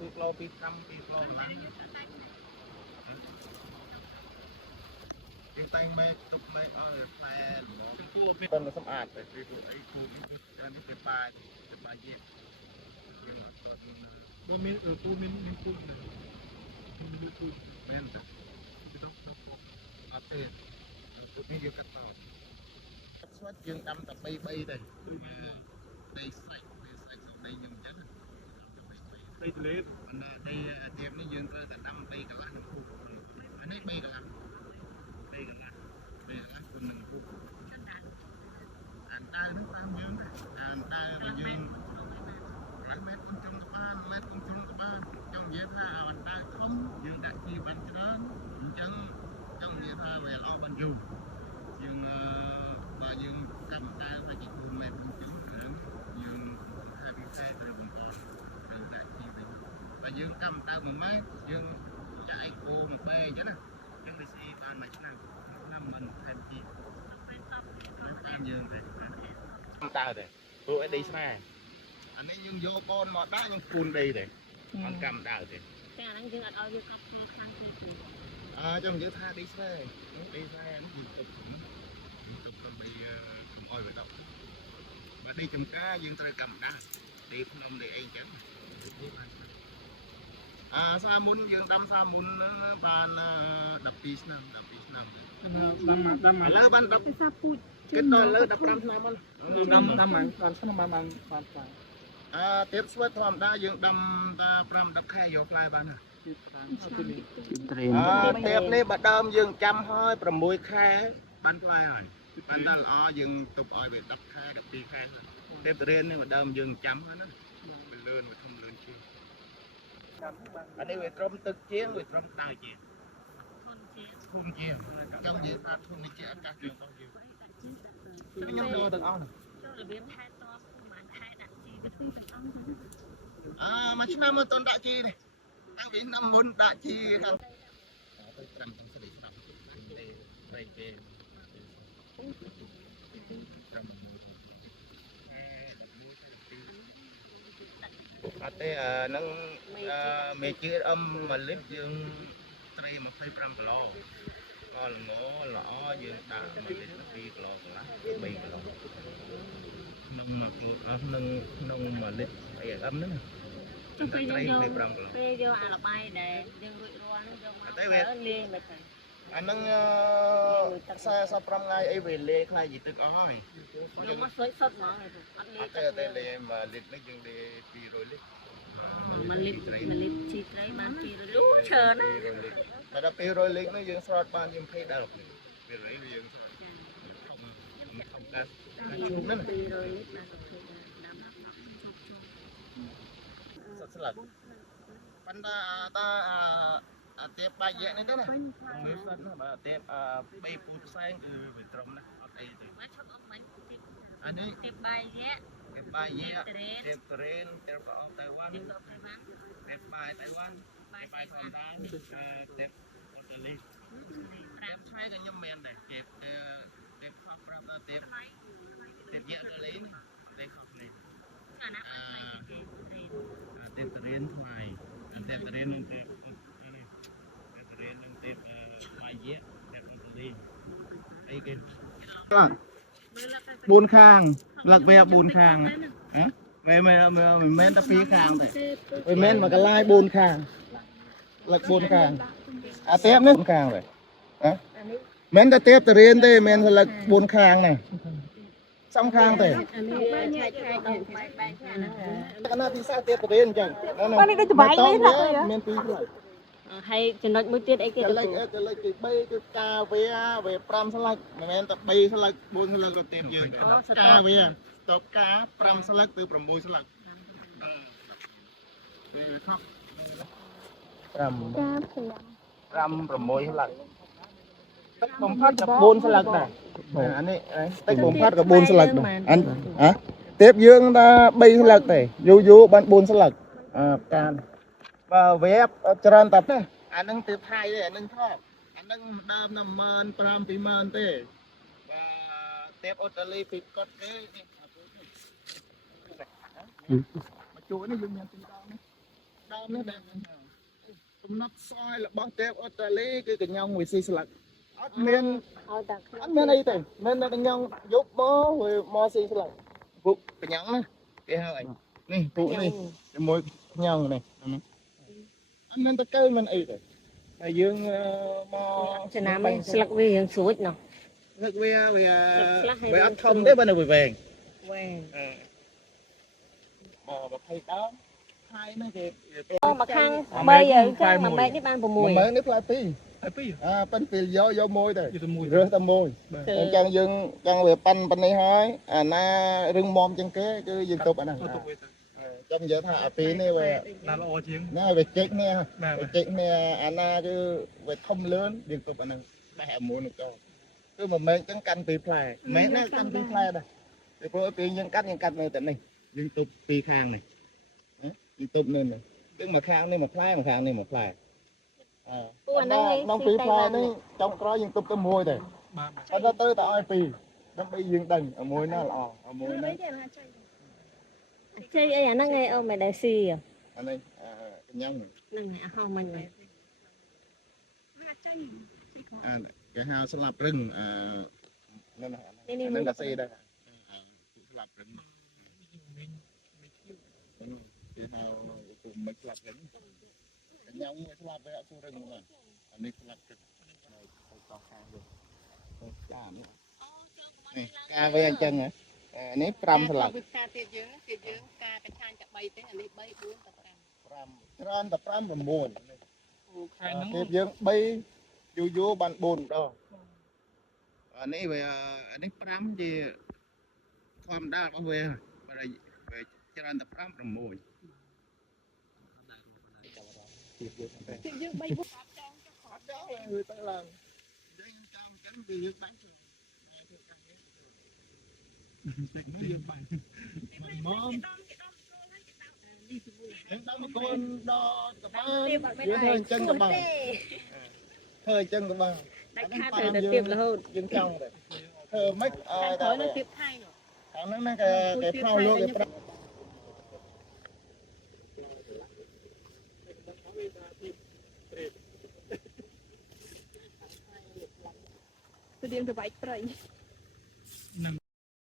ពី5 2 គីឡូហ្នឹងគេតែងមេទុកមេអស់តែ គួរមានមិនសម្អាតតែពេលពួកអីគួរមានអានេះเป็นปลาเย็นយើងអត់ទាន់បើមានគួរមានគួរណាមានគួរមានតែទៅដល់អត់ទេពួកនេះយើងកាត់តស្វាច់យើងដាំតែ3 3ដែរដូចដីស្រេចសំដីយើងអញ្ចឹងដីទលេដីទៀបនេះយើងត្រូវតែដាំ3កន្លះនឹងពុះអានេះ3កន្លះគុណនឹងពុះអានតើនឹងតាមយើងអានតើយើង5 ម៉ែត្រគុណចំទៅបានម៉ែត្រគុណចំទៅបានចង់និយាយថាអានតើធំយើងដាក់ជីបានច្រើនអញ្ចឹងចង់និយាយថាវាល្អបានយូរយើងបើយើងកម្មតើវាជា4 ម៉ែត្រគុណចំហ្នឹងយើងថាវាតែត្រូវបន្តត្រូវដាក់ជីវិញបើយើងកម្មតើ1 ម៉ែត្រយើងចាក់ឯគោ1 បែអញ្ចឹងណាយើងទៅស្អីបានមួយឆ្នាំមិនថែមជីតាមយើងទេតើទេព្រោះអីដីស្រាអានេះយើងយកបនមកដាក់យើងពូនដីទេអត់កម្មដើទេតែអាហ្នឹងយើងអត់ឲ្យវាកប់គ្នាខ្លាំងពេកទេចាំនិយាយថាដីស្រានេះយើងទុកដើម្បីកុំឲ្យវាដប់បើដីចំការយើងត្រូវកម្មដើដីភ្នំដីអីអញ្ចឹងសាមុនយើងដាំសាមុនបាន12 ឆ្នាំដាំឥឡូវបាន10សាពូជគិតដល់លើ15 ឆ្នាំមកដាំបានឆ្នាំបានទៀតស្វិតធម្មតាយើងដាំតា5 10 ខែយកផ្លែបានណាទៀតនេះបើដើមយើងចាំហើយ6 ខែបានផ្លែហើយបានដល់ល្អយើងទុកឲ្យវា10 ខែ12 ខែទៀតទៅរៀននេះបើដើមយើងចាំហើយណាវាលឿនវាធំលឿនជាងអានេះវាត្រឹមទឹកជាងវាត្រឹមក្តៅជាងធំជាងចង់និយាយថាធំជាអាកាសយើងរបស់យើងខ្ញុំយកទាំងអស់ចូលរបៀបថែតប្រហែលខែដាក់ជីទៅទាំងអស់មួយឆ្នាំមើលតនដាក់ជីនេះតាំងពីឆ្នាំមុនដាក់ជីខាងទៅត្រឹមទាំងស្ដីស្ដាប់ទេស្ដីគេត្រឹមអត់ទេនឹងមេជឿអឹម1 លីត្រយើងត្រី25 គីឡូក៏ល្ងល្អយើងដាក់1 លីត្រ2 គីឡូកន្លះ3 គីឡូក្នុង1 គីឡូក្នុង1 លីត្រអីអឹមហ្នឹងចុះពេលយើងយកពេលយកអាលបាយដែលយើងរួចរាល់ហ្នឹងយកមកទៅលាយមិនទៅអាហ្នឹង45 ថ្ងៃអីវាលាយខ្លាយទឹកអស់ហើយយកមកសុទ្ធហ្មងអត់លាយតែលាយ1 លីត្រនេះយើងលាយ200 លីត្រ1 លីត្រជីត្រីបាន200 លូឈើណាតែដល់200 លីត្រនេះយើងស្រោតបានយើង20 ដល់200យើងស្រោតធំកាសជួបហ្នឹង200 លីត្របាន20ដាំសុទ្ធស្លឹកប៉ុន្តែតាទៀបបាយយៈនេះទៅណាមើលសិនបើទៀប3 ពូជផ្សែងគឺវាត្រឹមណាស់អត់អីទេមកឈប់អត់បាញ់អានេះទៀបបាយយៈទៀបបាយយៈទៀបត្រេនទៀបប្រអប់តៃវ៉ាន់ទៀបបាយតៃវ៉ាន់បាយធម្មតាទៀបអូស្ត្រាលី5 ថ្ងៃក៏ខ្ញុំមានដែរទៀបខុសប្រាប់ដល់ទៀបយៈអូស្ត្រាលីទេខុសនេះទៀបត្រេនថ្លៃទៀបត្រេននឹងទៀបបាយយៈទៀបអូស្ត្រាលីអីគេ4 ខាងលឹកវា4 ខាងហ៎មិនតែ2 ខាងទេវាមិនមកកន្លាយ4 ខាងលឹក4 ខាងអាទៀបនេះ4 ខាងទេហ៎មិនតែទៀបតរៀនទេមិនលឹក4 ខាងណាសងខាងទេកណាទីសាទៀបតរៀនអញ្ចឹងបាទនេះដូចច្បាយនេះថាមាន2 ផ្លូវហើយចំណុចមួយទៀតអីគេទៅលេខទី3គឺការវា5 ស្លឹកមិនមែនតែ3 ស្លឹក 4 ស្លឹកទៅទៀបយើងការវាតបការ5 ស្លឹកទៅ 6 ស្លឹកវាខុស5 6 ស្លឹកទឹកបំផាត់ក៏4 ស្លឹកដែរអានេះទឹកបំផាត់ក៏4 ស្លឹកដែរទៀបយើងថា3 ស្លឹកទេយូរបាន4 ស្លឹកការបើវាច្រើនតែទេអានឹងទៀបថៃទេអានឹងថោកអានឹងដើម10000 5 20000ទេបាទទៀបអូស្ត្រាលីពីកត់ទេនេះមកជួនេះយើងមាន2 ដងនេះ đam nó đẹp cũng nắp soi là bao tép Australia cái nhông người xì sạch ớt miên ớt miên ấy thì nên là cái nhông giúp bó người mò xì sạch vụ cái nhông này cái hao ảnh này vụ này cái môi nhông này anh nên ta cây mình ấy rồi đại dương mò cho nam ấy sạc về những suối nó ngược về ớt thông đấy bên này về mò và thay đó hai nó thì mà khăn bây giờ cái mà mấy cái ban bùa mùi mấy nước lá tí pan pil do môi thôi rửa ta môi chẳng dừng chẳng về pan này hỏi na rừng mom chẳng kế cứ dừng tục anh trong giờ thà pí này về na về chết nè về chết nè na cứ về không lớn dừng tục anh bẻ môi được rồi cứ mà mấy chẳng canh pì phai mấy nó canh pì phai đây thì có pì những cắt này tận này dừng tục pì khang này dừng tục nên này tức mà khang này mà khang này mà phai nông phi phai này trong đó những tụt cái môi này, nó tới tại ai phi, nó bị dương đằng ở môi nó là ở môi nó. chơi ấy nó nghe ông mày đại si à? Anh đây, cái nhông này. Này không mình này. Cái hao sẽ làm rừng, nên là si đây, làm rừng. Cái hao cùng mình làm rừng, cái nhông sẽ làm với khu rừng rồi, anh đi làm rừng, còn khang rồi. Nè, ca với anh chân hả? Nếp trăm thôi là. Ca tiệt dương ca cái chan chặt bay tới anh đi bay 4 tập trăm tập trăm là muôn. Tiệt dương bay vô bàn 4 đó. Này về nếp trăm thìความđa bao về về trăm tập trăm là muôn. Tiệt dương bay 4 đó người ta làm. Đây trăm cánh tiệt dương đánh. Mom. Em tao mà con đo tập thời chân tập thời chân tập đánh khát thời được tiệm là hơn dương trong rồi thời mấy thổi nó tiệm thay rồi thằng nó cái phao luôn cái tôi điên từ bãi trời